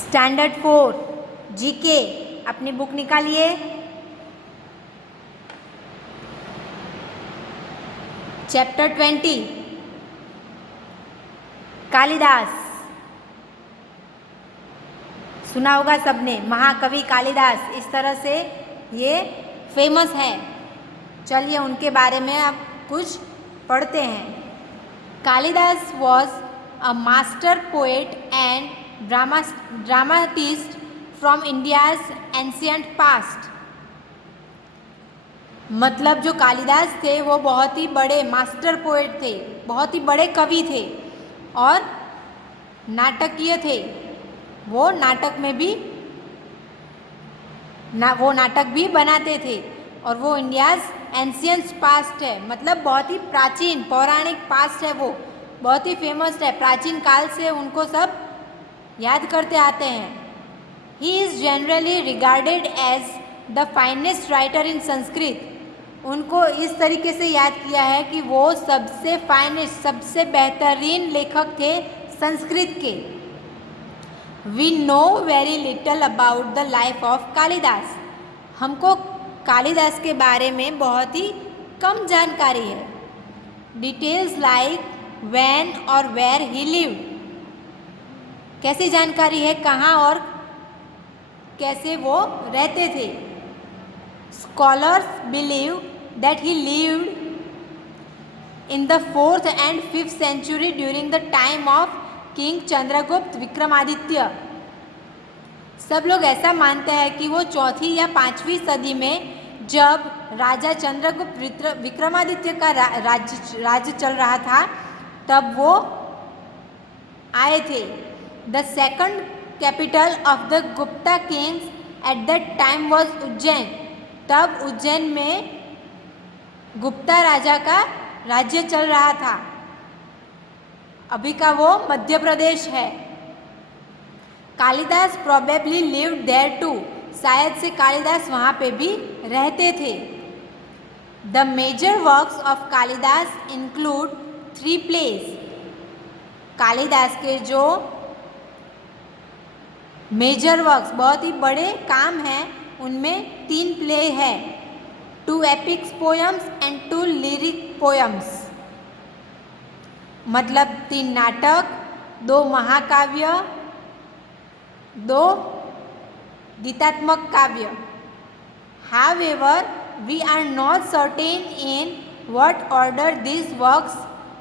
Standard 4 GK अपनी book निकालिए। Chapter 20 Kalidas. सुना होगा सबने, महाकवि कालिदास, इस तरह से ये फेमस है। चलिए उनके बारे में अब कुछ पढ़ते हैं। Kalidas was a master poet and dramatist from India's ancient past. मतलब जो कालिदास थे वो बहुत ही बड़े मास्टर पोएट थे, बहुत ही बड़े कवि थे और नाटकीय थे। वो नाटक में भी वो नाटक भी बनाते थे और वो इंडियाज एंशियंट पास्ट है, मतलब बहुत ही प्राचीन पौराणिक पास्ट है, वो बहुत ही फेमस है। प्राचीन काल से उनको सब याद करते आते हैं। He is generally regarded as the finest writer in Sanskrit. उनको इस तरीके से याद किया है कि वो सबसे फाइनेस्ट, सबसे बेहतरीन लेखक थे संस्कृत के। We know very little about the life of Kalidas. हमको कालिदास के बारे में बहुत ही कम जानकारी है। डिटेल्स लाइक व्हेन और वेयर ही लिव्ड। कैसी जानकारी है, कहाँ और कैसे वो रहते थे। Scholars believe that he lived in the 4th and 5th century during the time of king Chandragupta Vikramaditya. सब लोग ऐसा मानते हैं कि वो 4वीं या 5वीं सदी में, जब राजा चंद्रगुप्त विक्रमादित्य का राज्य चल रहा था, तब वो आए थे। The second capital of the Gupta Kings at that time was Ujjain. तब उज्जैन में गुप्ता राजा का राज्य चल रहा था। अभी का वो मध्य प्रदेश है। Kalidas probably lived there too. शायद से कालिदास वहाँ पे भी रहते थे। The major works of Kalidas include 3 plays. Kalidas के जो मेजर वर्क्स, बहुत ही बड़े काम हैं, उनमें 3 प्ले है। 2 epics poems and 2 lyric poems. मतलब 3 नाटक, 2 महाकाव्य, 2 गीतात्मक काव्य। However we are not certain in what order this works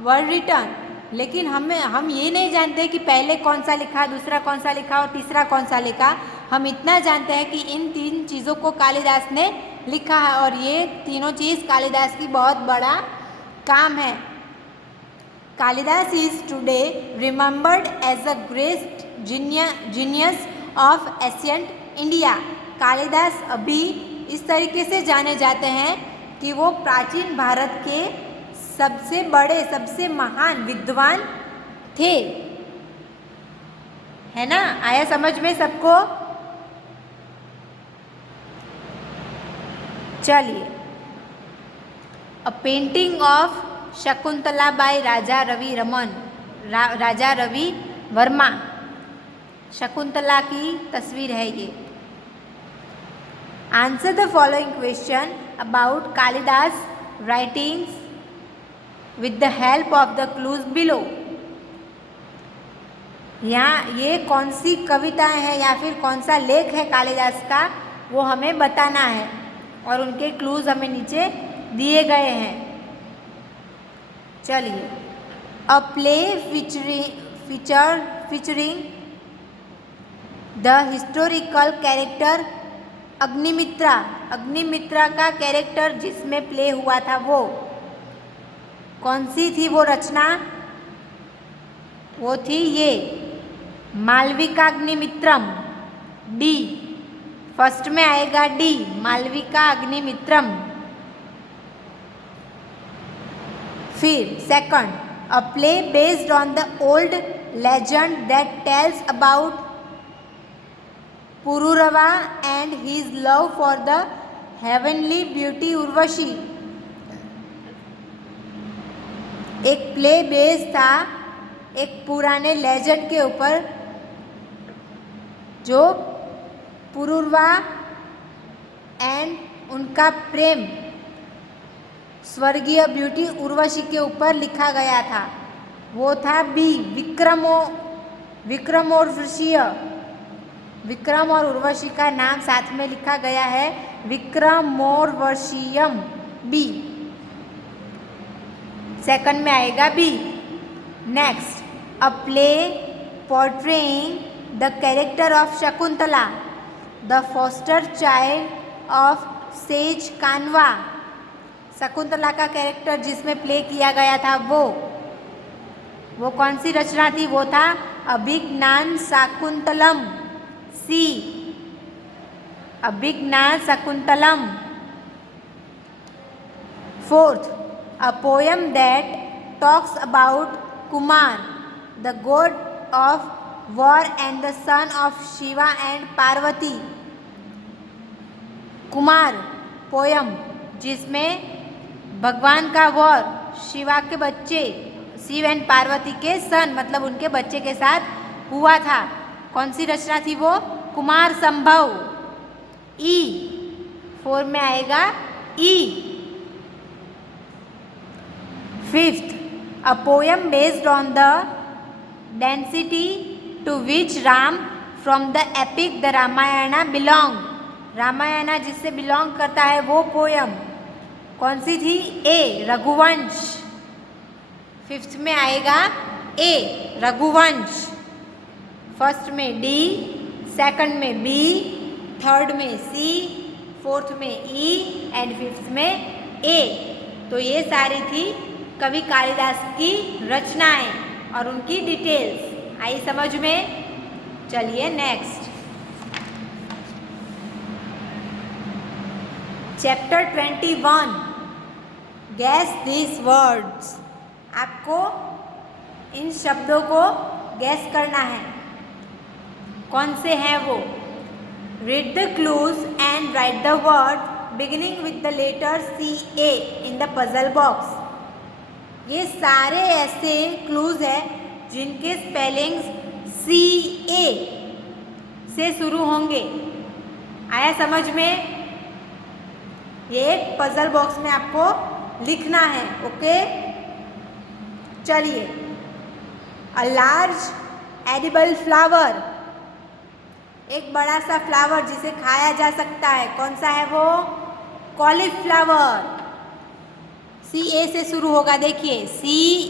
were written. लेकिन हम ये नहीं जानते कि पहले कौन सा लिखा, दूसरा कौन सा लिखा और तीसरा कौन सा लिखा। हम इतना जानते हैं कि इन 3 चीज़ों को कालिदास ने लिखा है और ये तीनों चीज़ कालिदास की बहुत बड़ा काम है। Kalidas is today remembered as a great genius of ancient India. Kalidas अभी इस तरीके से जाने जाते हैं कि वो प्राचीन भारत के सबसे बड़े, सबसे महान विद्वान थे। है ना, आया समझ में सबको? चलिए, a painting of Shakuntala by Raja Ravi Raman, Raja Ravi Varma. Shakuntala की तस्वीर है ये। Answer the following question about Kalidasa writings with the help of the clues below. यहाँ ये कौन सी कविताएं हैं या फिर कौन सा लेख है कालिदास का, वो हमें बताना है और उनके क्लूज हमें नीचे दिए गए हैं। चलिए, अ play featuring the historical character Agnimitra. Agnimitra का कैरेक्टर जिसमें प्ले हुआ था वो कौन सी थी वो रचना? वो थी ये मालविकाग्निमित्रम। डी, फर्स्ट में आएगा डी, मालविका अग्निमित्रम। फिर second, a play based on the old legend that tells about Pururava and his love for the heavenly beauty Urvashi. एक प्ले बेस था एक पुराने लेजेंड के ऊपर जो पुरुरवा एंड उनका प्रेम स्वर्गीय ब्यूटी उर्वशी के ऊपर लिखा गया था, वो था बी विक्रमोर्वशीय। विक्रम और उर्वशी का नाम साथ में लिखा गया है, विक्रमोर्वशीयम, बी। सेकंड में आएगा B. Next, a play portraying the character of Shakuntala, the foster child of sage Kanva. Shakuntala का कैरेक्टर जिसमें प्ले किया गया था वो कौन सी रचना थी? वो था Abhijnana Shakuntalam, C, Abhijnana Shakuntalam. Fourth, a poem that talks about Kumar, the god of war and the son of Shiva and Parvati. Kumar poem जिसमें भगवान का वॉर शिवा के बच्चे, शिव एंड पार्वती के सन मतलब उनके बच्चे के साथ हुआ था। कौन सी रचना थी वो? कुमार संभव, ई। 4 में आएगा ई। Fifth, a poem based on the density to which Ram from the epic the Ramayana belong. Ramayana जिससे बिलोंग करता है वो पोयम कौन सी थी? ए, रघुवंश। 5th में आएगा ए, रघुवंश। 1st में डी, 2nd में बी, 3rd में सी, 4th में ई एंड 5th में ए। तो ये सारी थी कवि कालिदास की रचनाएं और उनकी डिटेल्स आई समझ में। चलिए next, chapter 21, gas this words. आपको इन शब्दों को गैस करना है, कौन से हैं वो? Read the clues and write the word beginning with the letter CA in the puzzle box. ये सारे ऐसे क्लूज हैं जिनके स्पेलिंग्स CA से शुरू होंगे। आया समझ में? ये एक पजल बॉक्स में आपको लिखना है, ओके। चलिए, अ लार्ज एडिबल फ्लावर, एक बड़ा सा फ्लावर जिसे खाया जा सकता है, कौन सा है वो? कॉलीफ्लावर। CA से शुरू होगा, देखिए CAUILYFLOWER,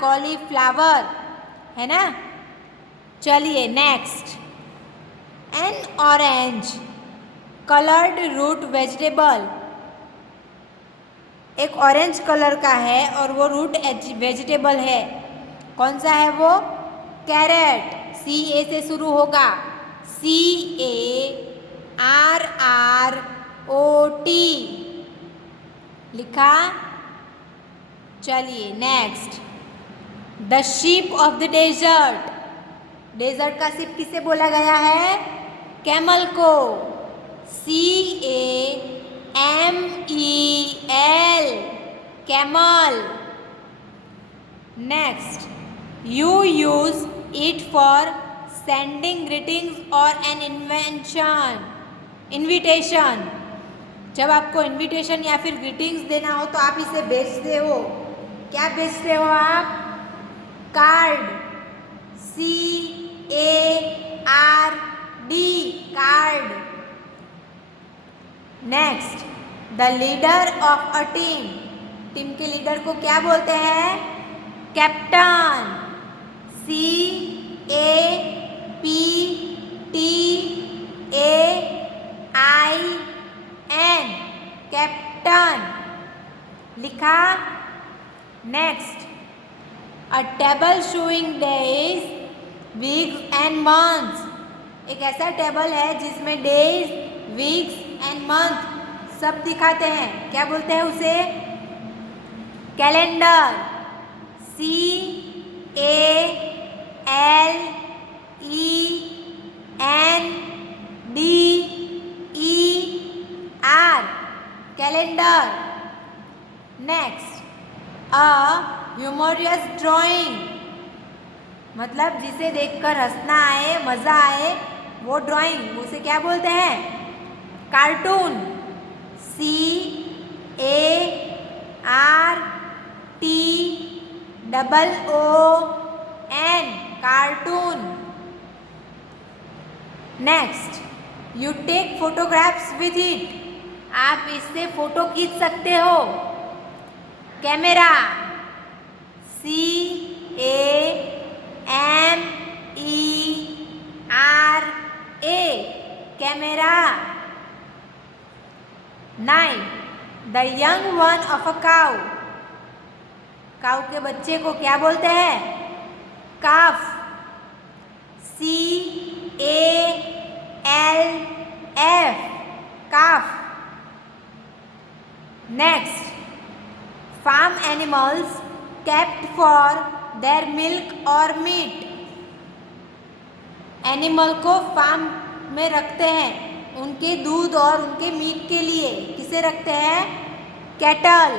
कॉलीफ्लावर, है ना। चलिए next, an orange coloured root vegetable, एक ऑरेंज कलर का है और वो रूट वेजिटेबल है, कौन सा है वो? कैरेट। CA से शुरू होगा, CARROT लिखा। चलिए next, the ship of the desert, desert का शिप किसे बोला गया है? कैमल को, CAMEL, camel. Next, you use it for sending greetings और एन इन्विटेशन। जब आपको इन्विटेशन या फिर ग्रीटिंग्स देना हो तो आप इसे भेजते हो। क्या भेजते हो आप? Card, CARD, card. Next, the leader of a team, team के लीडर को क्या बोलते हैं? कैप्टन, CAPTAIN, कैप्टन लिखा। Next, a table showing days, weeks and months, एक ऐसा टेबल है जिसमें डेज, वीक्स एंड मंथ सब दिखाते हैं, क्या बोलते हैं उसे? Calendar, CALENDER, calendar. नेक्स्ट, अ ह्यूमरियस ड्राइंग, मतलब जिसे देखकर हंसना आए, मज़ा आए, वो ड्राइंग, उसे क्या बोलते हैं? Cartoon. CARTOON, cartoon. Next, you take photographs with it, आप इससे फोटो खींच सकते हो। Camera, CAMERA, camera. Nine, the young one of a cow, cow के बच्चे को क्या बोलते हैं? Calf. CALF, calf. Next, farm animals kept for their milk or meat, animal को फार्म में रखते हैं उनके दूध और उनके मीट के लिए। किसे रखते हैं? Cattle.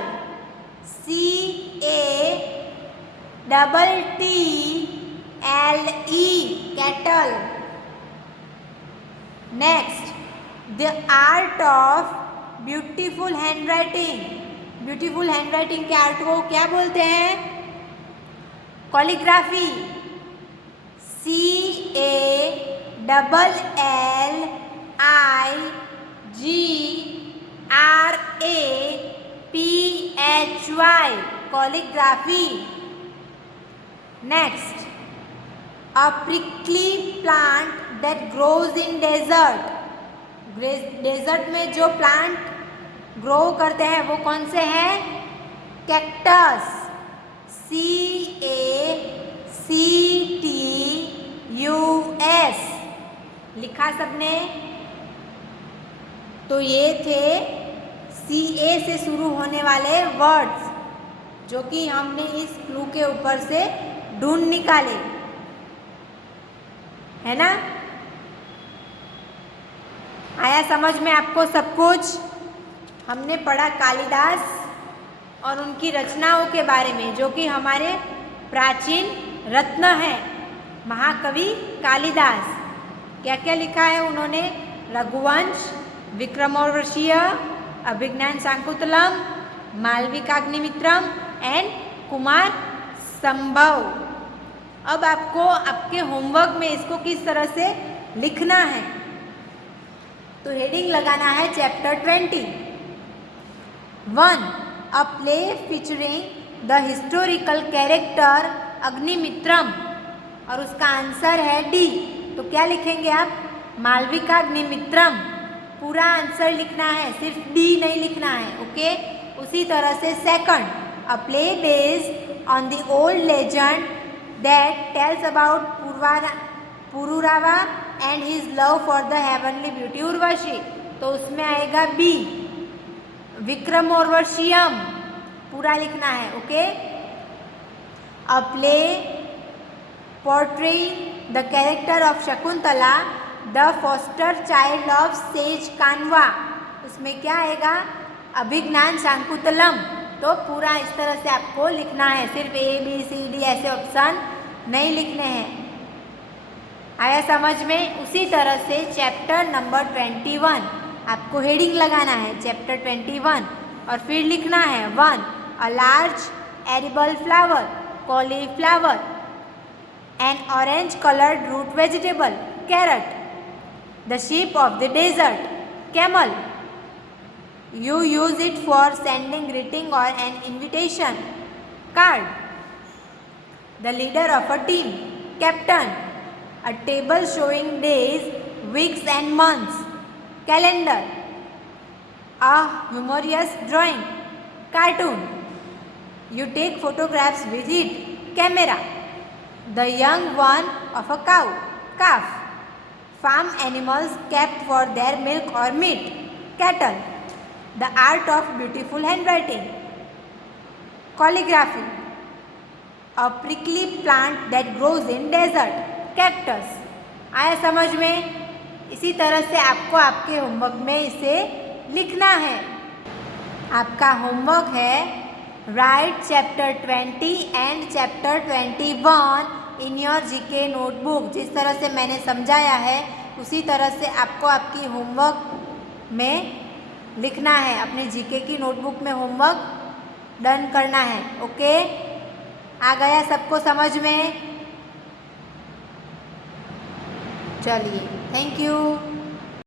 CATTLE, cattle. Next, the art of beautiful handwriting, beautiful handwriting के आर्ट को क्या बोलते हैं? Calligraphy. CALLIGRAPHY, calligraphy. Next, a prickly plant that grows in desert, desert में जो प्लांट ग्रो करते हैं वो कौन से हैं? कैक्टस। CACTUS, लिखा सबने? तो ये थे CA से शुरू होने वाले वर्ड्स जो कि हमने इस क्लू के ऊपर से ढूंढ निकाले, है ना? आया समझ में आपको सब कुछ? हमने पढ़ा कालिदास और उनकी रचनाओं के बारे में, जो कि हमारे प्राचीन रत्न हैं। महाकवि कालिदास क्या क्या लिखा है उन्होंने? रघुवंश, विक्रमोर्वशीय, अभिज्ञान शाकुंतलम, मालविकाग्निमित्रम एंड कुमार संभव। अब आपको आपके होमवर्क में इसको किस तरह से लिखना है, तो हेडिंग लगाना है chapter 20। 1, a play featuring the historical character Agnimitram, और उसका आंसर है डी। तो क्या लिखेंगे आप? मालविकाग्निमित्रम। पूरा आंसर लिखना है, सिर्फ डी नहीं लिखना है, ओके? उसी तरह से second, a play based on the old legend that tells about Pururava and his love for the heavenly beauty Urvashi, तो उसमें आएगा बी, विक्रमोर्वशीयम। पूरा लिखना है, okay? A play portraying the character of Shakuntala, the foster child of sage Kanva, उसमें क्या आएगा? अभिज्ञान शाकुंतलम। तो पूरा इस तरह से आपको लिखना है, सिर्फ ABCD ऐसे ऑप्शन नहीं लिखने हैं। आया समझ में? उसी तरह से चैप्टर नंबर 21 आपको हेडिंग लगाना है, चैप्टर 21, और फिर लिखना है 1, a large edible flower cauliflower, an orange colored root vegetable carrot, the sheep of the desert camel, you use it for sending greeting or an invitation card, the leader of a team captain, a table showing days, weeks and months calendar, a humorous drawing cartoon, you take photographs with it camera, the young one of a cow calf, farm animals kept for their milk or meat cattle, the art of beautiful handwriting, calligraphy, a prickly plant that grows in desert cactus। आया समझ में? इसी तरह से आपको आपके homework में इसे लिखना है। आपका होमवर्क है right chapter 20 and chapter 21 in your GK notebook. जिस तरह से मैंने समझाया है उसी तरह से आपको आपकी होमवर्क में लिखना है, अपनी जीके की नोटबुक में होमवर्क डन करना है। ओके, आ गया सबको समझ में? चलिए, थैंक यू।